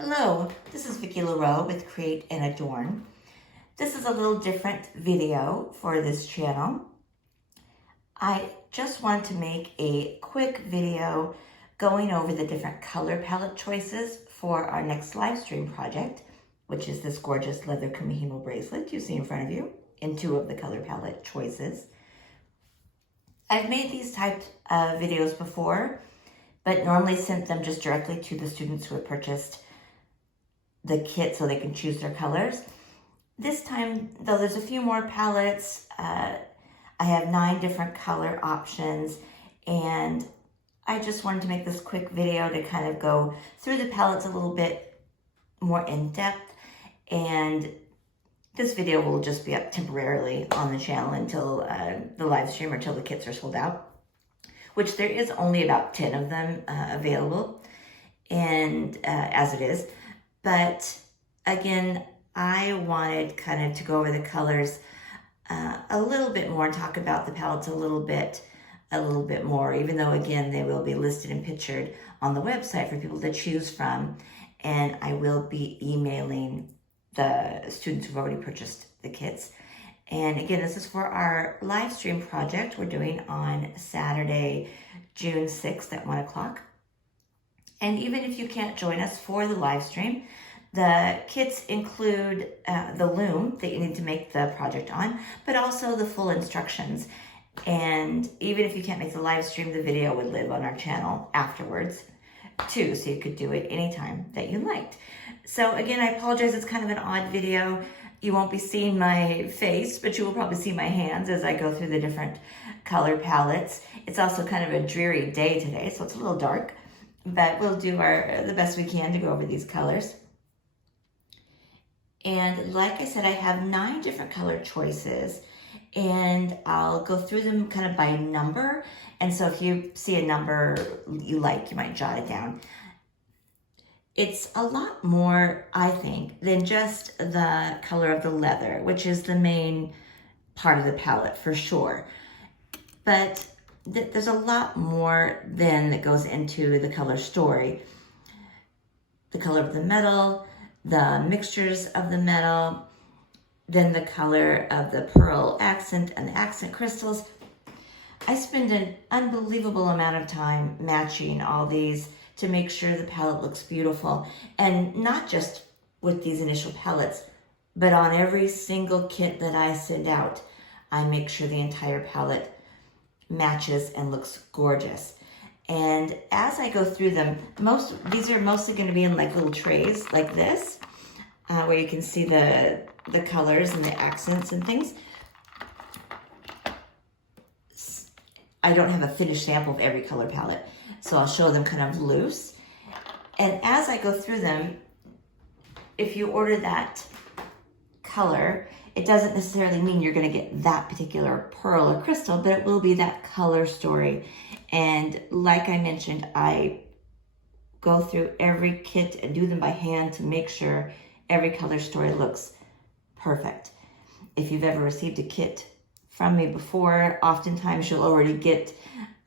Hello, this is Vicki LaRoe with Create and Adorn. This is a little different video for this channel. I just want to make a quick video going over the different color palette choices for our next live stream project, which is this gorgeous leather Kumihimo bracelet you see in front of you in two of the color palette choices. I've made these types of videos before, but normally sent them just directly to the students who have purchased the kit so they can choose their colors. This time, though, there's a few more palettes. I have 9 different color options, and I just wanted to make this quick video to kind of go through the palettes a little bit more in depth, and this video will just be up temporarily on the channel until the live stream or until the kits are sold out, which there is only about 10 of them available, and as it is. But again, I wanted kind of to go over the colors a little bit more and talk about the palettes a little bit more, even though again, they will be listed and pictured on the website for people to choose from. And I will be emailing the students who've already purchased the kits. And again, this is for our live stream project we're doing on Saturday, June 6th at 1 o'clock. And even if you can't join us for the live stream, the kits include the loom that you need to make the project on, but also the full instructions. And even if you can't make the live stream, the video would live on our channel afterwards too, so you could do it anytime that you liked. So again, I apologize, it's kind of an odd video. You won't be seeing my face, but you will probably see my hands as I go through the different color palettes. It's also kind of a dreary day today, so it's a little dark, but we'll do the best we can to go over these colors. And like I said, I have 9 different color choices, and I'll go through them kind of by number. And so if you see a number you like, you might jot it down. It's a lot more, I think, than just the color of the leather, which is the main part of the palette for sure. But there's a lot more then that goes into the color story. The color of the metal, the mixtures of the metal, then the color of the pearl accent and the accent crystals. I spend an unbelievable amount of time matching all these to make sure the palette looks beautiful. And not just with these initial palettes, but on every single kit that I send out, I make sure the entire palette matches and looks gorgeous. And as I go through them, these are mostly going to be in like little trays like this, where you can see the colors and the accents and things. I don't have a finished sample of every color palette, so I'll show them kind of loose. And as I go through them, if you order that color, it doesn't necessarily mean you're going to get that particular pearl or crystal, but it will be that color story. And like I mentioned, I go through every kit and do them by hand to make sure every color story looks perfect. If you've ever received a kit from me before, oftentimes you'll already get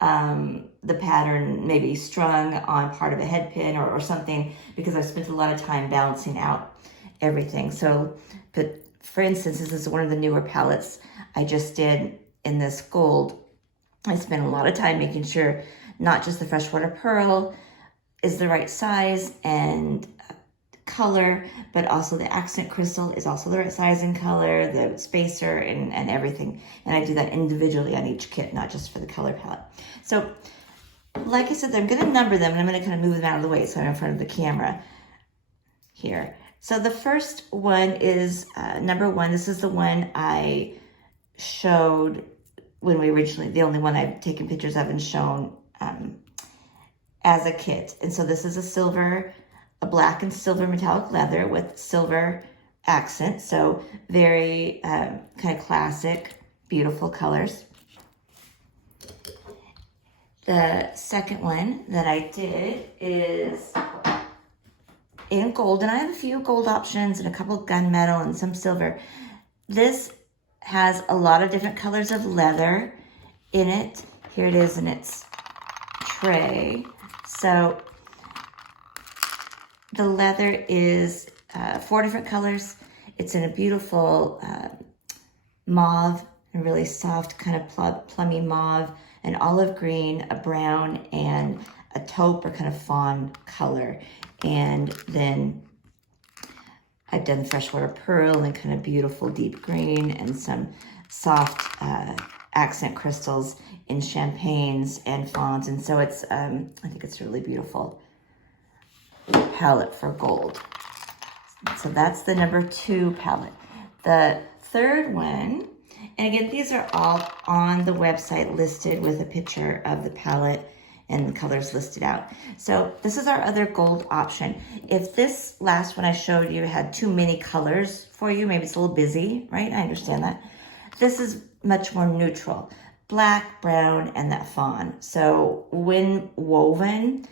the pattern maybe strung on part of a head pin or something, because I've spent a lot of time balancing out everything. So, but for instance, this is one of the newer palettes I just did in this gold. I spent a lot of time making sure not just the freshwater pearl is the right size and color, but also the accent crystal is also the right size and color, the spacer and everything. And I do that individually on each kit, not just for the color palette. So like I said, I'm going to number them, and I'm going to kind of move them out of the way so I'm in front of the camera here. So the first one is number 1. This is the one I showed when we originally, the only one I've taken pictures of and shown as a kit. And so this is a black and silver metallic leather with silver accent. So very kind of classic, beautiful colors. The second one that I did is in gold, and I have a few gold options and a couple of gunmetal and some silver. This has a lot of different colors of leather in it. Here it is in its tray. So The leather is 4 different colors. It's in a beautiful mauve, and really soft kind of plummy mauve, an olive green, a brown, and a taupe or kind of fawn color. And then I've done freshwater pearl and kind of beautiful deep green and some soft accent crystals in champagnes and fawns. And so it's, I think it's a really beautiful palette for gold. So that's the number 2 palette. The third one, and again, these are all on the website listed with a picture of the palette and the colors listed out. So this is our other gold option. If this last one I showed you had too many colors for you, maybe it's a little busy, right? I understand that. This is much more neutral. Black, brown, and that fawn. So when woven,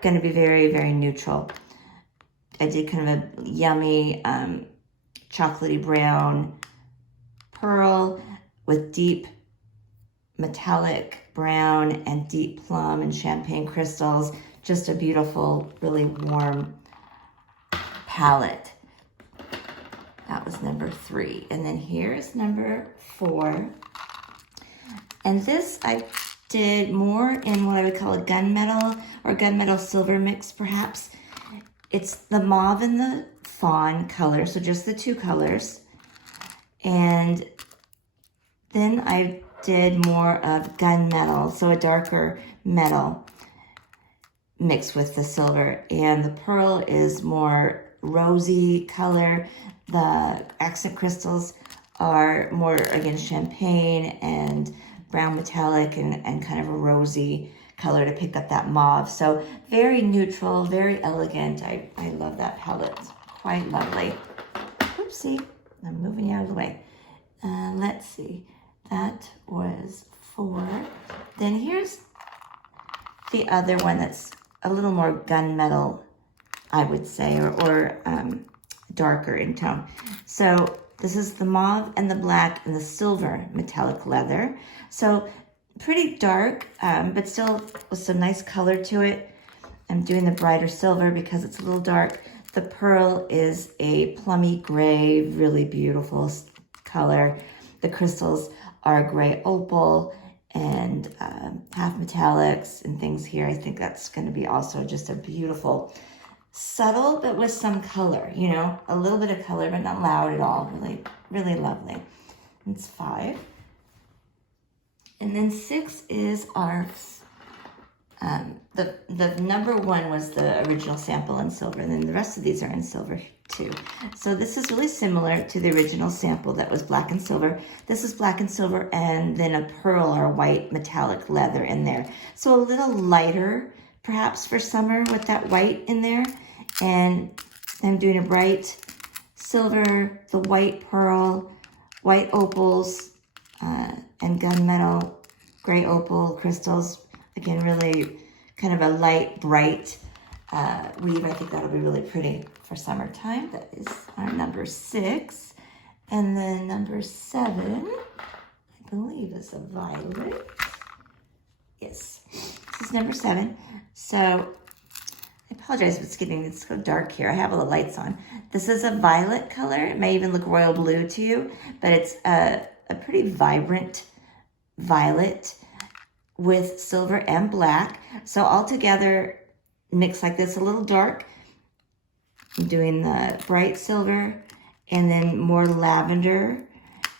gonna be very, very neutral. I did kind of a yummy chocolatey brown pearl with deep metallic brown and deep plum and champagne crystals. Just a beautiful, really warm palette. That was number 3. And then here's number 4. And this I did more in what I would call a gunmetal or gunmetal silver mix, perhaps. It's the mauve and the fawn color, so just the 2 colors. And then I did more of gunmetal, so a darker metal mixed with the silver. And the pearl is more rosy color. The accent crystals are more, again, champagne and brown metallic and kind of a rosy color to pick up that mauve. So very neutral, very elegant. I love that palette. It's quite lovely. Oopsie, I'm moving out of the way. Let's see. That was 4. Then here's the other one that's a little more gunmetal, I would say, or darker in tone. So this is the mauve and the black and the silver metallic leather. So pretty dark, but still with some nice color to it. I'm doing the brighter silver because it's a little dark. The pearl is a plummy gray, really beautiful color. The crystals are gray opal and half metallics and things here. I think that's going to be also just a beautiful, subtle, but with some color, you know, a little bit of color, but not loud at all. Really, really lovely. It's 5. And then 6 is our, the number 1 was the original sample in silver, and then the rest of these are in silver too. So this is really similar to the original sample that was black and silver. This is black and silver and then a pearl or white metallic leather in there. So a little lighter perhaps for summer with that white in there. And I'm doing a bright silver, the white pearl, white opals, and gunmetal, gray opal crystals. Again, really kind of a light, bright weave. I think that'll be really pretty for summertime. That is our number 6. And then number 7, I believe, is a violet. Yes, this is number 7. So I apologize if it's so dark here. I have all the lights on. This is a violet color. It may even look royal blue to you, but it's a pretty vibrant violet with silver and black. So all together, mixed like this, a little dark. I'm doing the bright silver and then more lavender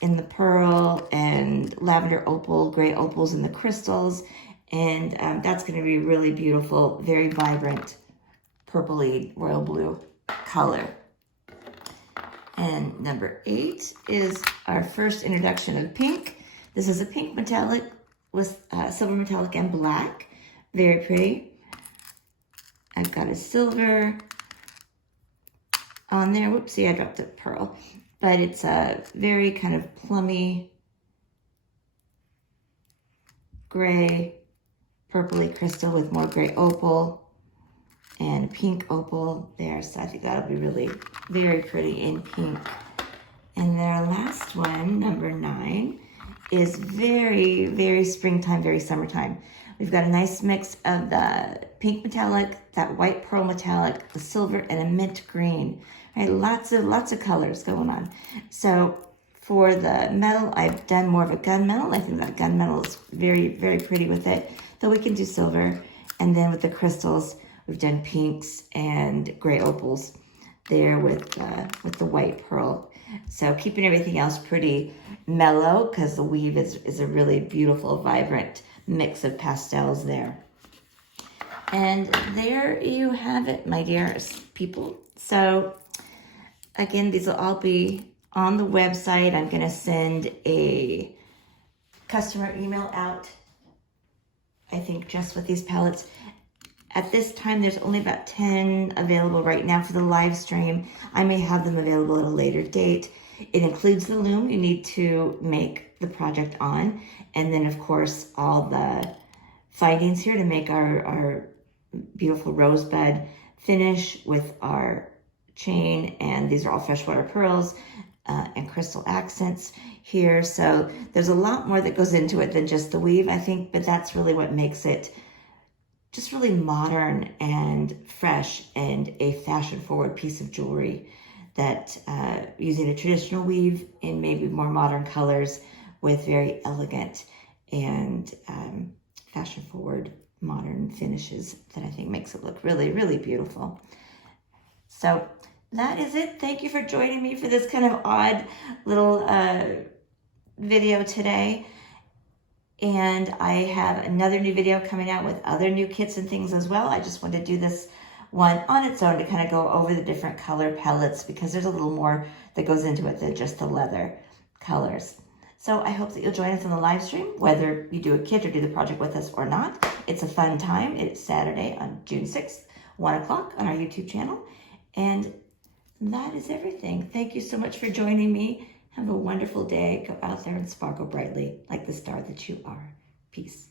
in the pearl and lavender opal, gray opals in the crystals. And that's going to be really beautiful, very vibrant, purpley royal blue color. And number 8 is our first introduction of pink. This is a pink metallic with silver metallic and black. Very pretty. I've got a silver on there. Whoopsie, I dropped a pearl. But it's a very kind of plummy, gray, purpley crystal with more gray opal and pink opal there. So I think that'll be really very pretty in pink. And their last one, number 9, is very, very springtime, very summertime. We've got a nice mix of the pink metallic, that white pearl metallic, the silver, and a mint green. Right, lots of colors going on. So for the metal, I've done more of a gunmetal. I think that gunmetal is very, very pretty with it. Though we can do silver. And then with the crystals, we've done pinks and gray opals there with the white pearl. So keeping everything else pretty mellow because the weave is a really beautiful, vibrant mix of pastels there. And there you have it, my dear people. So again, these will all be on the website. I'm going to send a customer email out, I think, just with these palettes. At this time, there's only about 10 available right now for the live stream. I may have them available at a later date. It includes the loom you need to make the project on. And then, of course, all the findings here to make our beautiful rosebud finish with our chain. And these are all freshwater pearls and crystal accents here. So there's a lot more that goes into it than just the weave, I think. But that's really what makes it just really modern and fresh and a fashion-forward piece of jewelry that using a traditional weave in maybe more modern colors with very elegant and fashion-forward modern finishes that I think makes it look really, really beautiful. So that is it. Thank you for joining me for this kind of odd little video today. And I have another new video coming out with other new kits and things as well. I just wanted to do this one on its own to kind of go over the different color palettes because there's a little more that goes into it than just the leather colors. So I hope that you'll join us on the live stream, whether you do a kit or do the project with us or not. It's a fun time. It's Saturday on June 6th, 1 o'clock on our YouTube channel. And that is everything. Thank you so much for joining me. Have a wonderful day. Go out there and sparkle brightly like the star that you are. Peace.